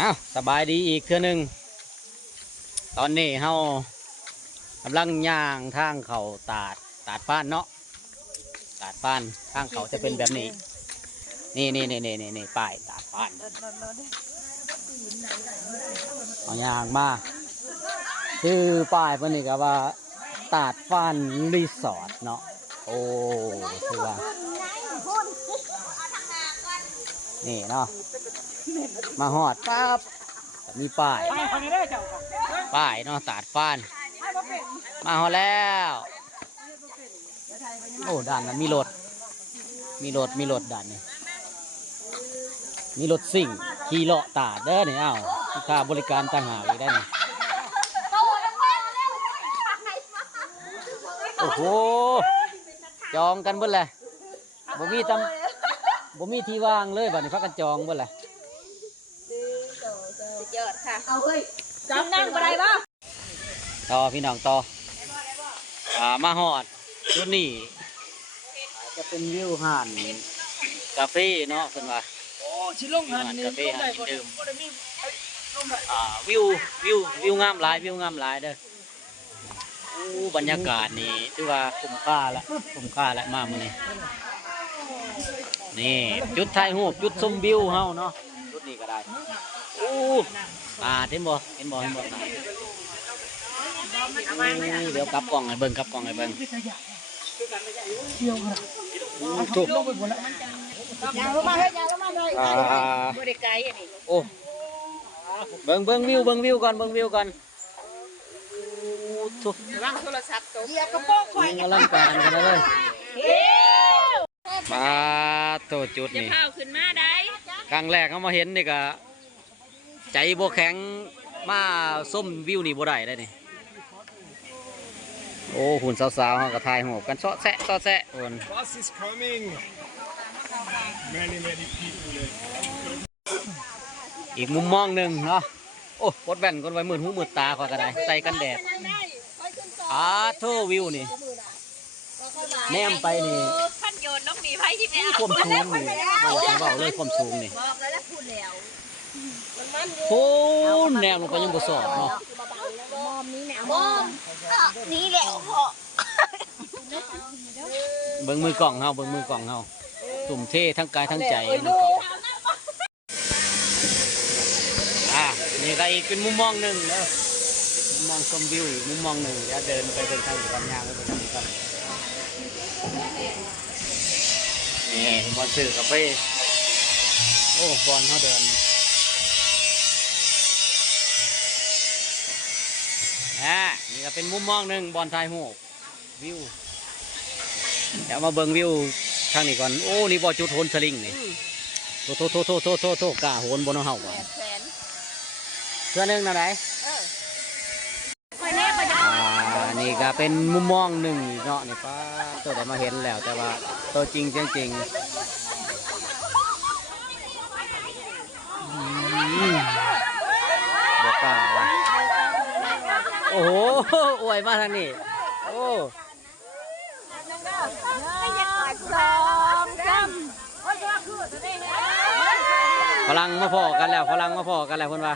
อ้าวสบายดีอีกเทื่อนึงตอนนี้เฮากำลังย่างทางเขาตาดป้านเนาะตาดป้านทางเขาจะเป็นแบบนี้นี่ป้ายตาดป้านเอาย่างมาชื่อป้ายเพิ่นนี่ก็ว่าตาดป้านรีสอร์ทเนาะโอ้คือว่านี่เนาะมาหอดปั๊บมีป้ายเนาะตาดป้านมาหอดแล้วโอ้ด่านนั้นมีรถด่านนี้มีรถสิ่งขี่เลาะตาดเด้อนี่อ้าวค่าบริการต่างหากอีกได้นี่โอ้โหจองกันเบิดเลยบ่มีที่ว่างเลยบัดนี้พักกันจองเบิดเลยเยอะค่ะเอาเฮ้ยจำนั่งบ่ได้บ่ต่อพี่น้องต่อมาหอดจุดนี้จะเป็นวิวห่านกาแฟเนาะเพิ่นว่าโอ้ชิลงหันนี่ลงได้บ่ดื่มบ่ได้มีวิวงามหลายเด้อโอ้บรรยากาศนี่ถือว่าคุ้มค่าละมากมื้อนี้นี่จุดถ่ายรูปจุดชมวิวเฮาเนาะจุดนี้ก็ได้โอ้เห็นบ่เดี๋ยวกลับกล้องให้เบิ่งถูกยาวลงมาเฮ้ยยาวลงมาเลยบ่ได้ไกลอันนี้โอ้เบิ่งวิวก่อนถูกวางโทรศัพท์ตกเหยียบกระโปรงข่อยอลังการกันเลยมาโตจุดนี่ขึ้นมาได้ครั้งแรกเขามาเห็นนี่ก็ใจบ่แข็งมาส้มวิวนี่บ่ได้เลยนี่โอ้หุ่นสาวๆเขาก็ถ่ายรูปกันซอแซะคนอีกมุมมองหนึ่งเนาะโอ้กดแว่นกันไว้มืดหูมืดตาขอกระไดใส่กันแดดโทวิวนี่แนมไปนี่พันโยนน้องหนีไพ่ที่ไม่เอาความสูงนี่บอกเลยความสูงนี่บอกแล้วพูดแล้วโอ้แนมลงไปยังบ่สอบเนาะมอมนี้แนวมอมนี่แหละพ่อเบิ่งมือกล่องเฮาตุ่มเททั้งกายทั้งใจนี่ก็อีกเป็นมุมมองหนึ่งเนาะมุมมองชมวิวอีกมุมมองหนึ่งจะเดินทางทำงานไปตรงนี้กันนี่บอลสื่อกาแฟโอ้บอลเขาเดินนี่ก็เป็นมุมมองหนึ่งบอลไทยหูวิวเดี๋ยวมาเบิ่งวิวทางนี้ก่อนโอ้นี่บอลจุดโหนสลิงนี่โทกล้าโหนบนเฮาก่อนเพื่อนึงนะไหนนี่ก็เป็นมุมมองหนึ่งเนาะนี่ป้าตัวได้มาเห็นแล้วแต่ว่าตัวจริงบอกกล้าวะโอ้โหอวยมาทางนี้โอ้พลังมาพอกันแล้วเพื่อนว่า